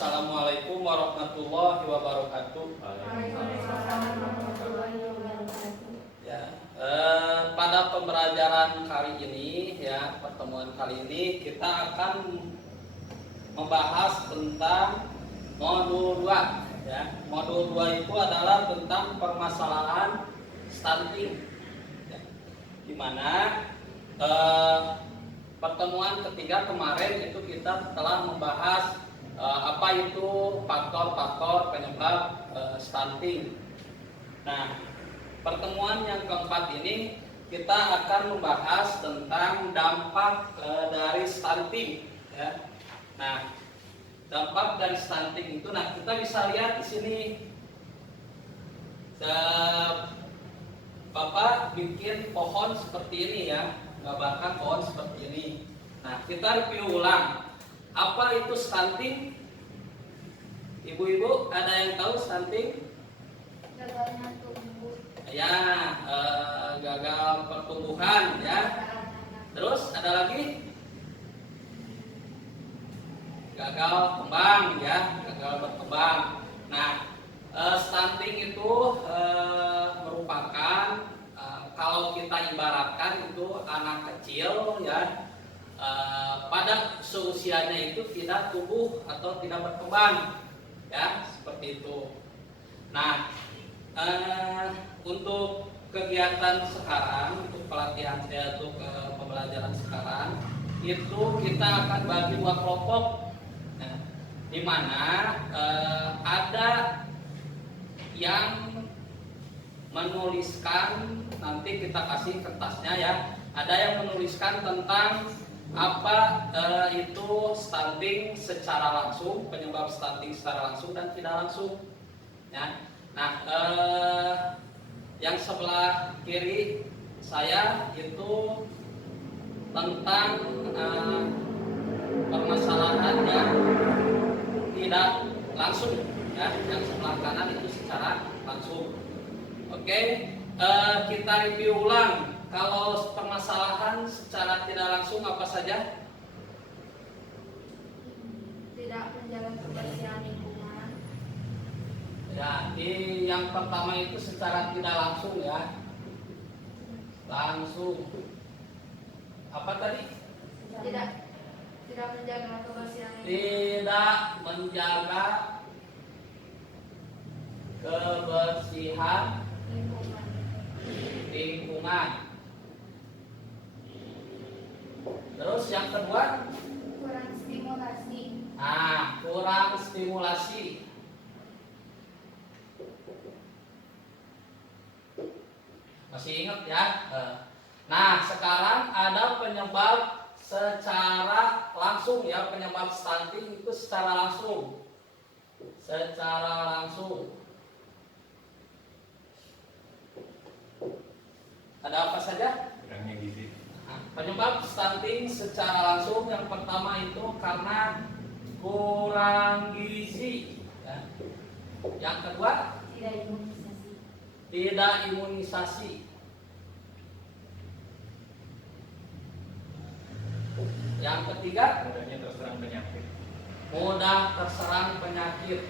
Assalamualaikum warahmatullahi wabarakatuh. Ya, pada pembelajaran kali ini, ya, pertemuan kali ini kita akan membahas tentang modul 2. Ya, modul 2 itu adalah tentang permasalahan stunting. Ya, di mana pertemuan ketiga kemarin itu kita telah membahas apa itu faktor-faktor penyebab stunting. Nah, pertemuan yang keempat ini kita akan membahas tentang dampak dari stunting. Ya. Nah, dampak dari stunting itu, nah kita bisa lihat di sini. Bapak bikin pohon seperti ini ya, gambarkan pohon seperti ini. Nah, kita review ulang. Apa itu stunting? Ibu-ibu ada yang tahu stunting? Gagalnya tumbuh. Ya, gagal pertumbuhan ya. Terus ada lagi? Gagal kembang ya, gagal berkembang. Nah, stunting itu merupakan kalau kita ibaratkan itu anak kecil ya. Pada seusianya itu tidak tumbuh atau tidak berkembang, ya seperti itu. Nah, untuk kegiatan sekarang, untuk pelatihan untuk pembelajaran sekarang, itu kita akan bagi dua kelompok, nah, di mana ada yang menuliskan, nanti kita kasih kertasnya ya. Ada yang menuliskan tentang apa itu stunting secara langsung, penyebab stunting secara langsung dan tidak langsung ya. Nah, yang sebelah kiri saya itu tentang permasalahan yang tidak langsung ya. Yang sebelah kanan itu secara langsung. Oke, kita review ulang. Kalau permasalahan secara tidak langsung apa saja? Tidak menjaga kebersihan lingkungan. Ya, yang pertama itu secara tidak langsung ya. Langsung. Apa tadi? Tidak menjaga kebersihan lingkungan. Tidak menjaga kebersihan lingkungan. Terus yang kedua, Kurang stimulasi. kurang stimulasi. Masih ingat ya? Nah, sekarang ada penyebab secara langsung ya, penyebab stunting itu secara langsung. Secara langsung. Ada apa saja? Kurangnya gizi. Penyebab stunting secara langsung yang pertama itu karena kurang gizi. Ya. Yang kedua, Tidak imunisasi. tidak imunisasi. Yang ketiga, Mudahnya terserang penyakit. mudah terserang penyakit.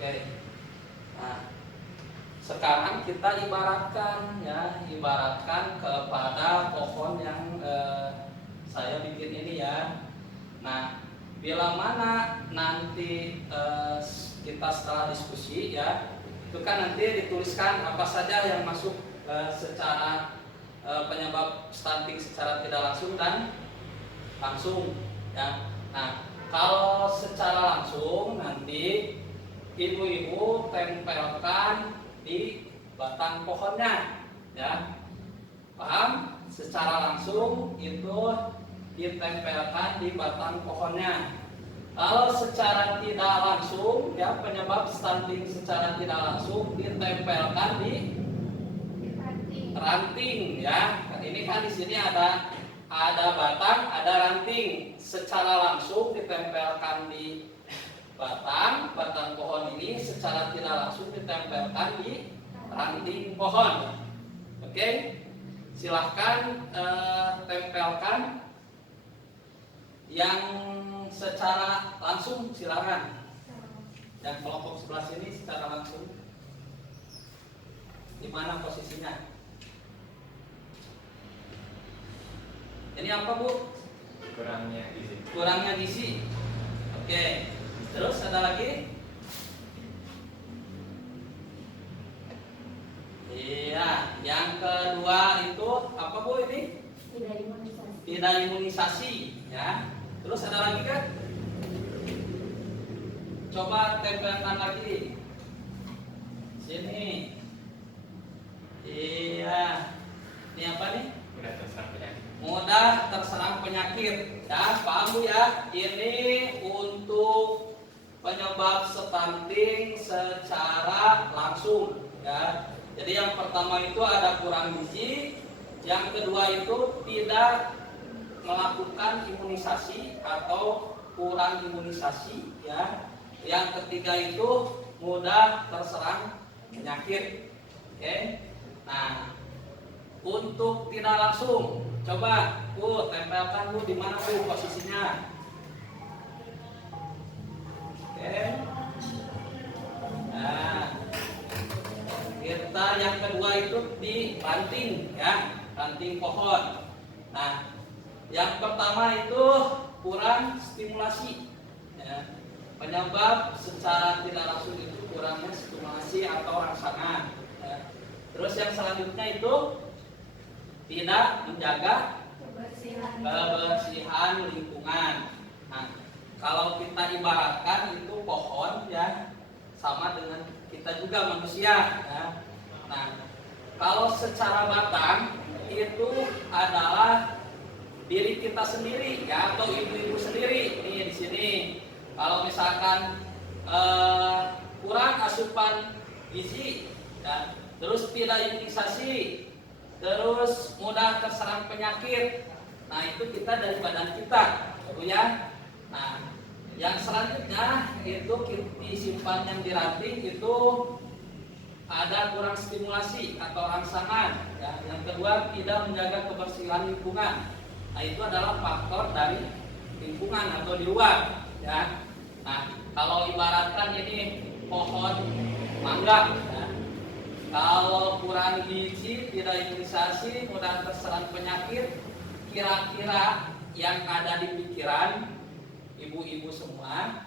Oke. Nah, sekarang kita ibaratkan kepada pohon yang saya bikin ini ya. Nah, bila mana nanti kita setelah diskusi ya, itu kan nanti dituliskan apa saja yang masuk secara penyebab stunting secara tidak langsung dan langsung ya. Nah, kalau secara langsung nanti ibu-ibu tempelkan di batang pohonnya ya. Paham? Secara langsung itu ditempelkan di batang pohonnya. Kalau secara tidak langsung ya, penyebab stunting secara tidak langsung ditempelkan di ranting ya. Nah, ini kan di sini ada batang, ada ranting. Secara langsung ditempelkan di batang pohon ini, secara tidak langsung ditempelkan di ranting pohon. Oke. silahkan tempelkan yang secara langsung, silakan. Dan kelompok sebelah sini secara langsung di mana posisinya? Ini apa, Bu? Kurangnya gizi. Kurangnya gizi. Oke. Terus ada lagi? Iya, yang kedua itu apa, Bu, ini? Tidak imunisasi. Tidak imunisasi, ya. Terus ada lagi kan? Coba tempelkan lagi. Sini. Iya. Ini apa nih? Udah terserah penyakit. Mudah terserang penyakit. Ya, paham Bu ya? Ini untuk penyebab stunting secara langsung, ya. Jadi yang pertama itu ada kurang gizi, yang kedua itu tidak melakukan imunisasi atau kurang imunisasi, ya. Yang ketiga itu mudah terserang penyakit. Oke. Nah, untuk tidak langsung, coba Bu tempelkan Bu di mana Bu posisinya. Oke. Nah, kita yang kedua itu di ranting, ya, ranting pohon. Nah, yang pertama itu kurang stimulasi, ya. Penyebab secara tidak langsung itu kurangnya stimulasi atau rangsangan, ya. Terus yang selanjutnya itu tidak menjaga kebersihan lingkungan. Nah, kalau kita ibaratkan itu pohon, ya, sama dengan kita juga manusia, ya. Nah, kalau secara batang itu adalah diri kita sendiri, ya, atau ibu-ibu sendiri. Nih di sini, kalau misalkan kurang asupan gizi, ya, terus tidak imunisasi, terus mudah terserang penyakit. Nah, itu kita dari badan kita, ya. Nah, yang selanjutnya itu disimpan yang di ranting itu ada kurang stimulasi atau rangsangan, ya. Yang kedua tidak menjaga kebersihan lingkungan. Nah, itu adalah faktor dari lingkungan atau di luar, ya. Nah, kalau ibaratkan ini pohon mangga, ya. Kalau kurang gizi, tidak imunisasi, mudah terserang penyakit, kira-kira yang ada di pikiran ibu-ibu semua,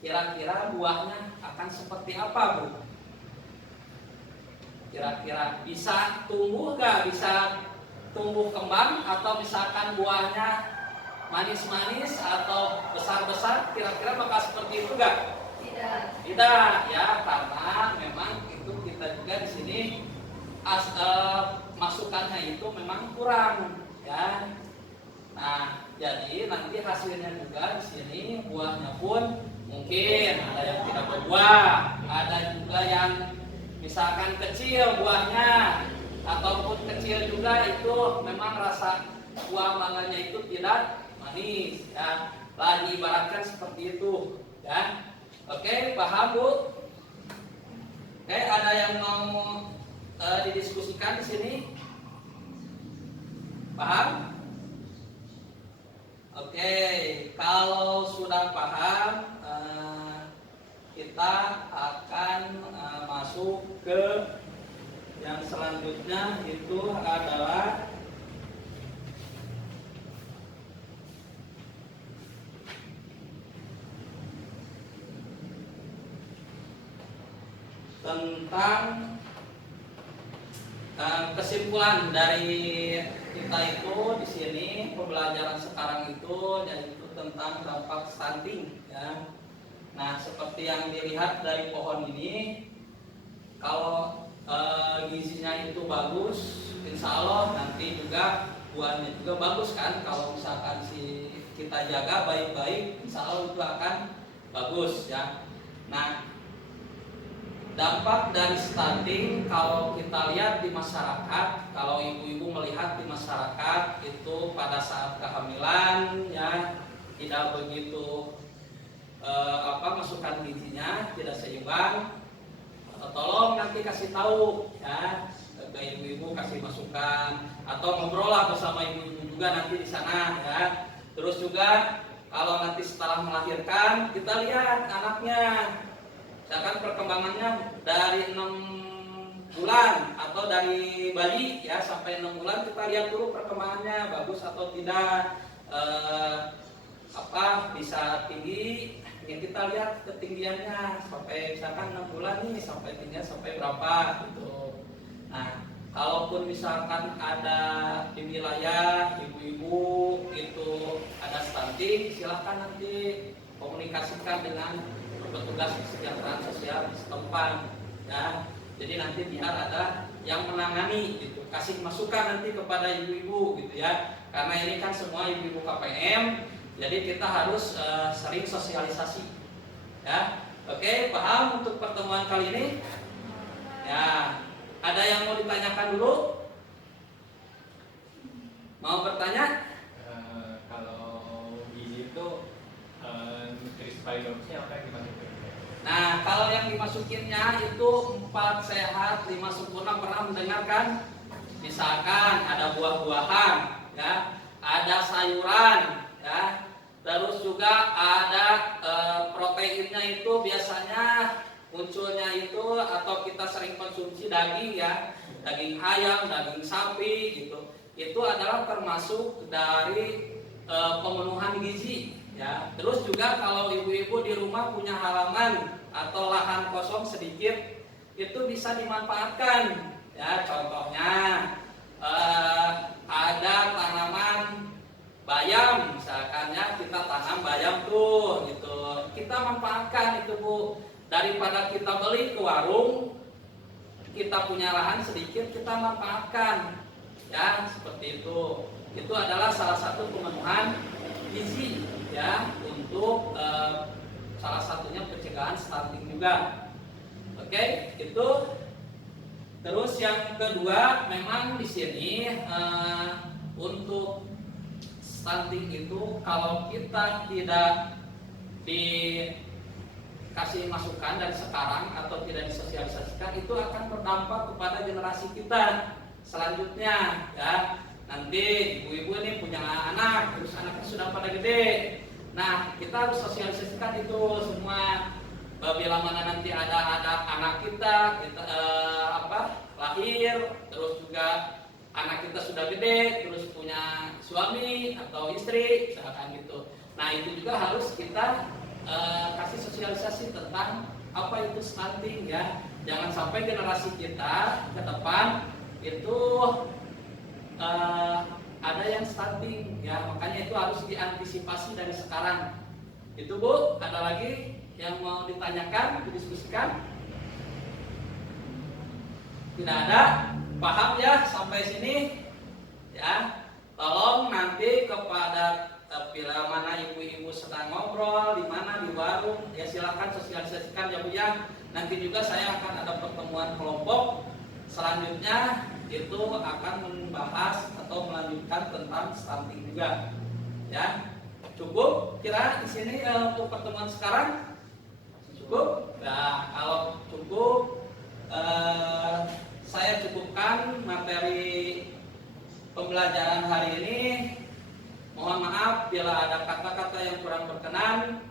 kira-kira buahnya akan seperti apa, Bu? Kira-kira bisa tumbuh gak? Bisa tumbuh kembang atau misalkan buahnya manis-manis atau besar-besar, kira-kira bakal seperti itu gak? Tidak, ya, karena memang itu kita juga di sini masukannya itu memang kurang, ya. Nah, jadi nanti hasilnya juga di sini buahnya pun mungkin ada yang tidak berbuah, ada juga yang misalkan kecil buahnya, ataupun kecil juga itu memang rasa buah manganya itu tidak manis, ya. Lah diibaratkan seperti itu, ya. Oke, paham Bu? Oke, ada yang mau didiskusikan di sini? Paham? Oke, kalau sudah paham, kita akan masuk ke yang selanjutnya, itu adalah tentang kesimpulan dari kita itu di sini pembelajaran sekarang itu yaitu tentang dampak stunting, ya. Nah, seperti yang dilihat dari pohon ini, kalau gizinya itu bagus, insya Allah nanti juga buahnya juga bagus kan. Kalau misalkan kita jaga baik-baik, insya Allah itu akan bagus, ya. Nah, dampak dari stunting kalau kita lihat di masyarakat, kalau ibu-ibu melihat di masyarakat itu pada saat kehamilan, ya, tidak begitu masukan gizinya tidak seimbang, tolong nanti kasih tahu, ya, ke ibu-ibu kasih masukan atau ngobrol lah bersama ibu-ibu juga nanti di sana ya. Terus juga kalau nanti setelah melahirkan kita lihat anaknya, misalkan perkembangannya dari 6 bulan atau dari bayi ya sampai 6 bulan kita lihat dulu perkembangannya bagus atau tidak, bisa tinggi ya kita lihat ketinggiannya sampai misalkan 6 bulan nih sampai tingginya sampai berapa gitu. Nah, kalaupun misalkan ada di wilayah ibu-ibu itu ada stunting, silahkan nanti komunikasikan dengan petugas kesejahteraan sosial setempat ya. Jadi nanti biar ada yang menangani gitu, kasih masukan nanti kepada ibu-ibu gitu ya. Karena ini kan semua ibu-ibu KPM, jadi kita harus sering sosialisasi ya. Oke, paham untuk pertemuan kali ini? Ya, ada yang mau ditanyakan dulu? Mau bertanya? Kalau gizi itu nutrisi paling bagusnya apa gimana? Nah, kalau yang dimasukinnya itu 4 sehat 5 sempurna, pernah mendengarkan? Misalkan ada buah-buahan ya, ada sayuran ya, terus juga ada proteinnya itu biasanya munculnya itu atau kita sering konsumsi daging ya, daging ayam, daging sapi gitu. Itu adalah termasuk dari pemenuhan gizi ya. Terus juga kalau ibu-ibu di rumah punya halaman atau lahan kosong sedikit, itu bisa dimanfaatkan ya. Contohnya ada tanaman bayam misalkan ya, kita tanam bayam tuh gitu, kita manfaatkan itu Bu, daripada kita beli ke warung, kita punya lahan sedikit kita manfaatkan ya, seperti itu. Itu adalah salah satu pemenuhan gizi ya, untuk salah satunya pencegahan stunting juga. Oke, itu. Terus yang kedua, memang di sini untuk stunting itu kalau kita tidak dikasih masukan dari sekarang atau tidak disosialisasikan, itu akan berdampak kepada generasi kita selanjutnya ya. Nanti ibu-ibu ini punya anak, terus anaknya sudah pada gede. Nah, kita harus sosialisasikan itu semua. Bila mana nanti ada anak kita lahir, terus juga anak kita sudah gede, terus punya suami atau istri, misalkan gitu. Nah, itu juga harus kita kasih sosialisasi tentang apa itu stunting ya. Jangan sampai generasi kita ke depan itu ada yang stunting ya. Makanya itu harus diantisipasi dari sekarang. Itu Bu, ada lagi yang mau ditanyakan, didiskusikan? Tidak ada? Paham ya sampai sini? Ya, tolong nanti kepada bila mana ibu-ibu sedang ngobrol di mana di warung, ya silakan sosialisasikan ya Bu ya. Nanti juga saya akan ada pertemuan kelompok selanjutnya, itu akan membahas atau melanjutkan tentang stunting juga. Ya, cukup kira di sini untuk pertemuan sekarang? Cukup? Nah, kalau cukup, saya cukupkan materi pembelajaran hari ini. Mohon maaf bila ada kata-kata yang kurang berkenan.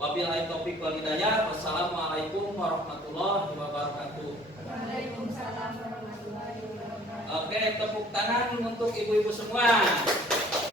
Wabillahi taufiq wal hidayah. Wassalamualaikum warahmatullahi wabarakatuh. Waalaikumsalam warahmatullahi wabarakatuh. Oke, tepuk tangan untuk ibu-ibu semua.